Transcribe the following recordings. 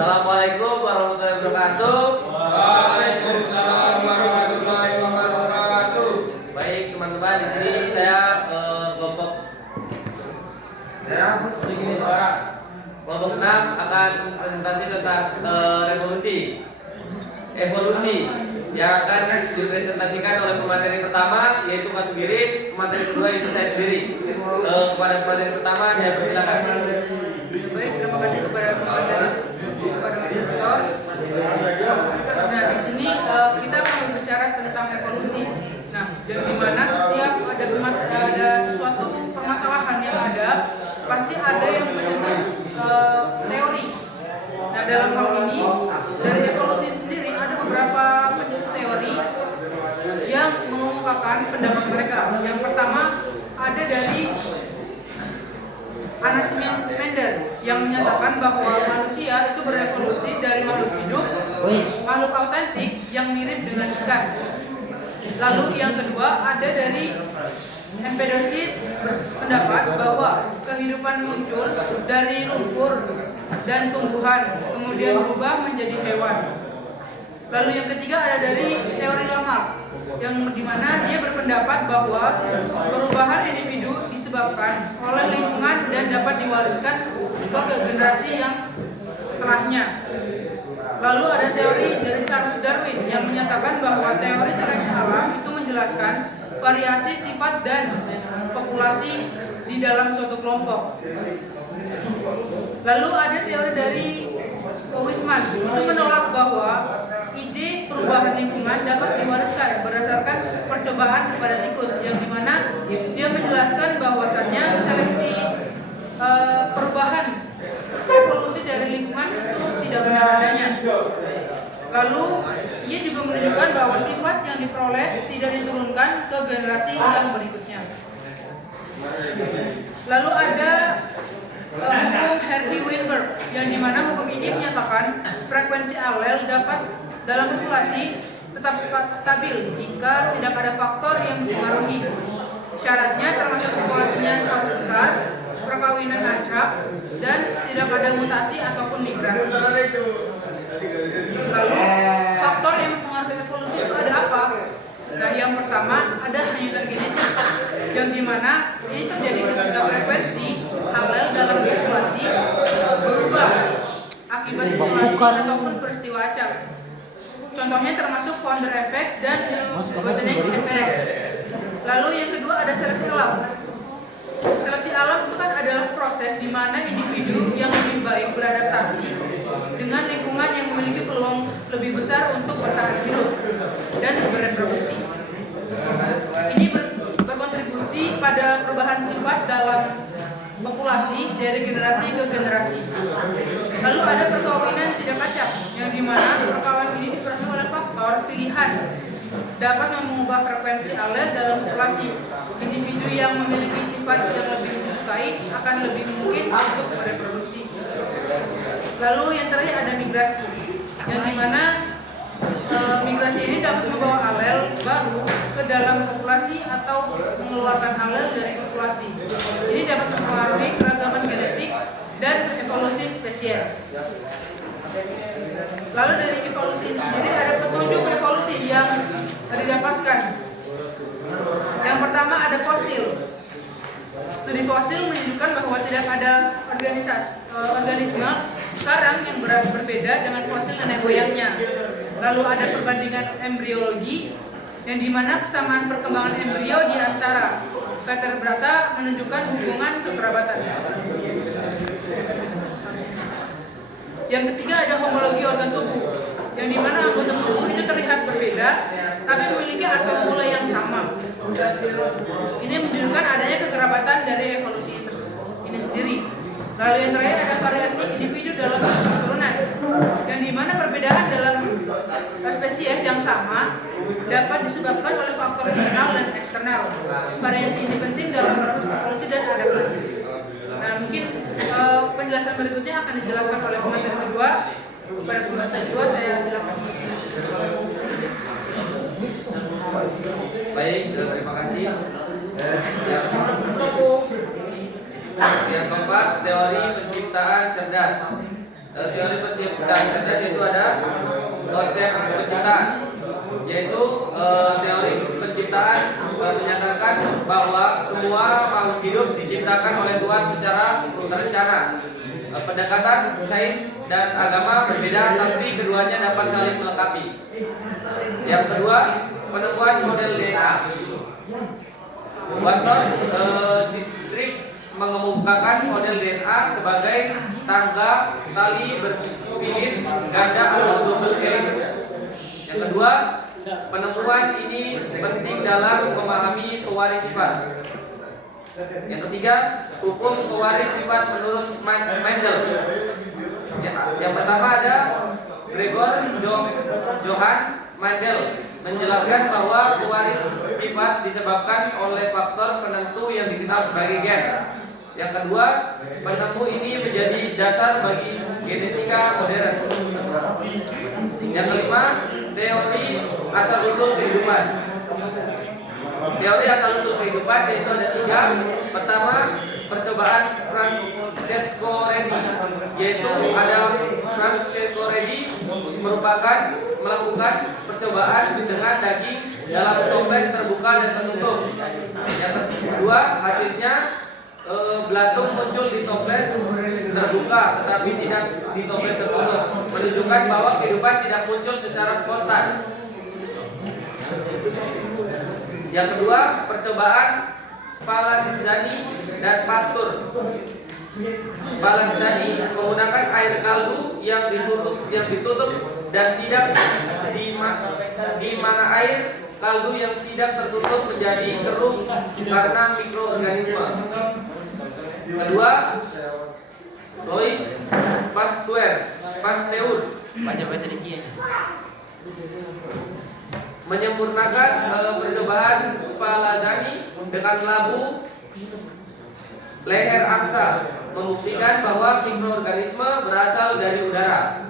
Assalamualaikum warahmatullahi wabarakatuh. Waalaikumsalam warahmatullahi wabarakatuh. Baik teman-teman, di sini saya kelompok 6 akan presentasi tentang evolusi yang akan dipresentasikan oleh pemateri pertama yaitu Mas Subirin, pemateri kedua yaitu saya sendiri. Kepada pemateri pertama saya persilakan. Baik, terima kasih kepada pemateri, kepada moderator. Nah, di sini kita akan berbicara tentang evolusi. Nah, yang dimana setiap ada sesuatu permasalahan yang ada, pasti ada yang mencetus teori. Nah, dalam hal ini dari evolusi sendiri ada beberapa pencetus teori yang mengungkapkan pendapat mereka. Yang pertama ada dari Anaximander yang menyatakan bahwa manusia itu berevolusi dari makhluk hidup, makhluk autentik yang mirip dengan ikan. Lalu yang kedua ada dari Empedosis berpendapat bahwa kehidupan muncul dari lumpur dan tumbuhan, kemudian berubah menjadi hewan. Lalu yang ketiga ada dari teori Lamarck yang dimana dia berpendapat bahwa perubahan individu disebabkan oleh lingkungan dan dapat diwariskan ke generasi yang setelahnya. Lalu ada teori dari Charles Darwin yang menyatakan bahwa teori seleksi alam itu menjelaskan variasi sifat dan populasi di dalam suatu kelompok. Lalu ada teori dari Weismann itu menolak bahwa ide perubahan lingkungan dapat diwariskan berdasarkan percobaan kepada tikus, yang dimana dia menjelaskan bahwasannya seleksi perubahan evolusi dari lingkungan itu tidak benar adanya. Lalu ia juga menunjukkan bahwa sifat yang diperoleh tidak diturunkan ke generasi yang berikutnya. Lalu ada hukum Hardy-Weinberg yang dimana hukum ini menyatakan frekuensi alel dapat dalam populasi tetap stabil jika tidak ada faktor yang mempengaruhi. Syaratnya termasuk populasinya harus besar, perkawinan acak, dan tidak ada mutasi ataupun migrasi. Lalu faktor yang mempengaruhi evolusi itu ada apa? Nah, yang pertama ada hanyutan genetik, yang dimana ini terjadi ketika frekuensi alel dalam populasi berubah akibat isolasi ataupun peristiwa acak. Contohnya termasuk founder effect dan bottleneck effect. Lalu yang kedua ada seleksi alam. Seleksi alam itu kan adalah proses di mana individu yang lebih baik beradaptasi dengan lingkungan yang memiliki peluang lebih besar untuk bertahan hidup dan bereproduksi. Ini berkontribusi pada perubahan sifat dalam populasi dari generasi ke generasi. Lalu ada perkawinan tidak acak, yang dimana perkawinan ini diperangi oleh faktor pilihan dapat mengubah frekuensi alel dalam populasi. Individu yang memiliki sifat yang lebih disukai akan lebih mungkin untuk bereproduksi. Lalu yang terakhir ada migrasi, yang dimana migrasi ini dapat membawa alel baru ke dalam populasi atau mengeluarkan alel dari populasi. Ini dapat mempengaruhi keragaman genetik dan evolusi spesies. Lalu dari evolusi ini sendiri ada petunjuk evolusi yang didapatkan. Yang pertama ada fosil. Studi fosil menunjukkan bahwa tidak ada organisme sekarang yang berbeda dengan fosil nenek moyangnya. Lalu ada perbandingan embriologi, yang dimana kesamaan perkembangan embrio di antara vertebrata menunjukkan hubungan kekerabatan. Yang ketiga ada homologi organ tubuh, yang dimana anggota tubuh itu terlihat berbeda, tapi memiliki asal mula yang sama. Ini menunjukkan adanya kekerabatan dari evolusi ini sendiri. Lalu yang terakhir ada variasi individu dalam keturunan, yang dimana perbedaan dalam spesies yang sama dapat disebabkan oleh faktor internal dan eksternal. Variasi ini penting dalam proses evolusi dan adaptasi. Nah, mungkin penjelasan berikutnya akan dijelaskan oleh pemateri kedua. Kepada pemateri kedua saya silakan. Baik, terima kasih. Yang keempat, teori penciptaan cerdas. Teori penciptaan cerdas itu ada konsep penciptaan, yaitu teori penciptaan menyatakan bahwa semua makhluk hidup diciptakan oleh Tuhan secara terencana. Pendekatan sains dan agama berbeda, tapi keduanya dapat saling melengkapi. Yang kedua, penemuan model DNA. Watson Crick mengemukakan model DNA sebagai tangga tali berspin ganda atau double helix. Yang kedua, penemuan ini penting dalam memahami pewaris sifat. Yang ketiga, hukum pewaris sifat menurut Mendel. Yang pertama ada Gregor Johann Mendel menjelaskan bahwa pewaris sifat disebabkan oleh faktor penentu yang dikenal sebagai gen. Yang kedua, penemu ini menjadi dasar bagi genetika modern. Yang kelima, teori asal-usul kehidupan. Teori asal-usul kehidupan yaitu ada tiga. Pertama, percobaan Francesco Redi, yaitu ada Francesco Redi melakukan percobaan dengan daging dalam toples terbuka dan tertutup. Yang kedua, hasilnya belatung muncul di toples terbuka tetapi tidak di toples tertutup, menunjukkan bahwa kehidupan tidak muncul secara spontan. Yang kedua, percobaan Spallanzani dan Pasteur. Spallanzani menggunakan air kaldu yang ditutup dan tidak di mana air kaldu yang tidak tertutup menjadi keruh karena mikroorganisme. Kedua, Louis Pasteur baca dikit menyempurnakan percobaan Spallanzani dengan labu leher angsa, membuktikan bahwa mikroorganisme berasal dari udara.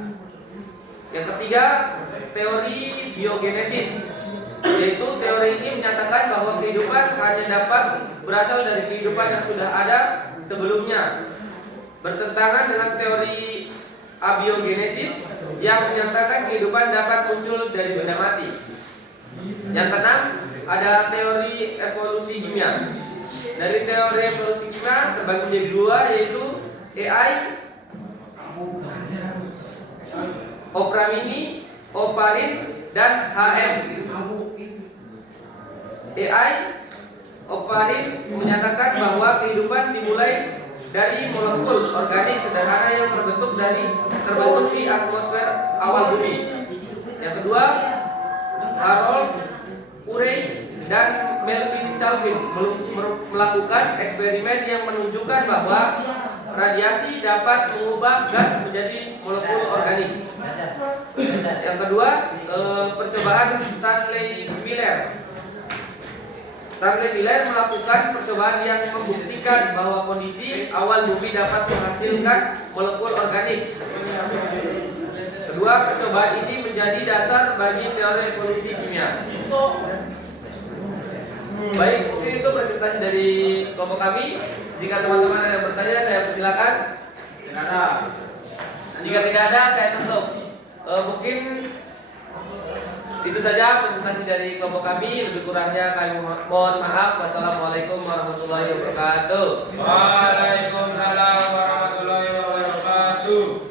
Yang ketiga, teori biogenesis, yaitu teori ini menyatakan bahwa kehidupan hanya dapat berasal dari kehidupan yang sudah ada sebelumnya, bertentangan dengan teori abiogenesis yang menyatakan kehidupan dapat muncul dari benda mati. Yang keenam, ada teori evolusi kimia. Dari teori evolusi kimia terbagi menjadi dua, yaitu AI, Opramini, Oparin, dan HM. AI, Oparin menyatakan bahwa kehidupan dimulai dari molekul organik sederhana yang terbentuk di atmosfer awal bumi. Yang kedua, Harold Urey dan Melvin Calvin melakukan eksperimen yang menunjukkan bahwa radiasi dapat mengubah gas menjadi molekul organik. Yang kedua, percobaan Stanley Miller. Stanley Miller melakukan percobaan yang membuktikan bahwa kondisi awal bumi dapat menghasilkan molekul organik. Kedua, percobaan ini menjadi dasar bagi teori evolusi kimia. Baik, mungkin itu presentasi dari kelompok kami. Jika teman-teman ada yang bertanya, saya persilakan. Jika tidak ada, saya tutup. Mungkin itu saja presentasi dari kelompok kami. Lebih kurangnya kami mohon maaf. Wassalamualaikum warahmatullahi wabarakatuh. Waalaikumsalam warahmatullahi wabarakatuh.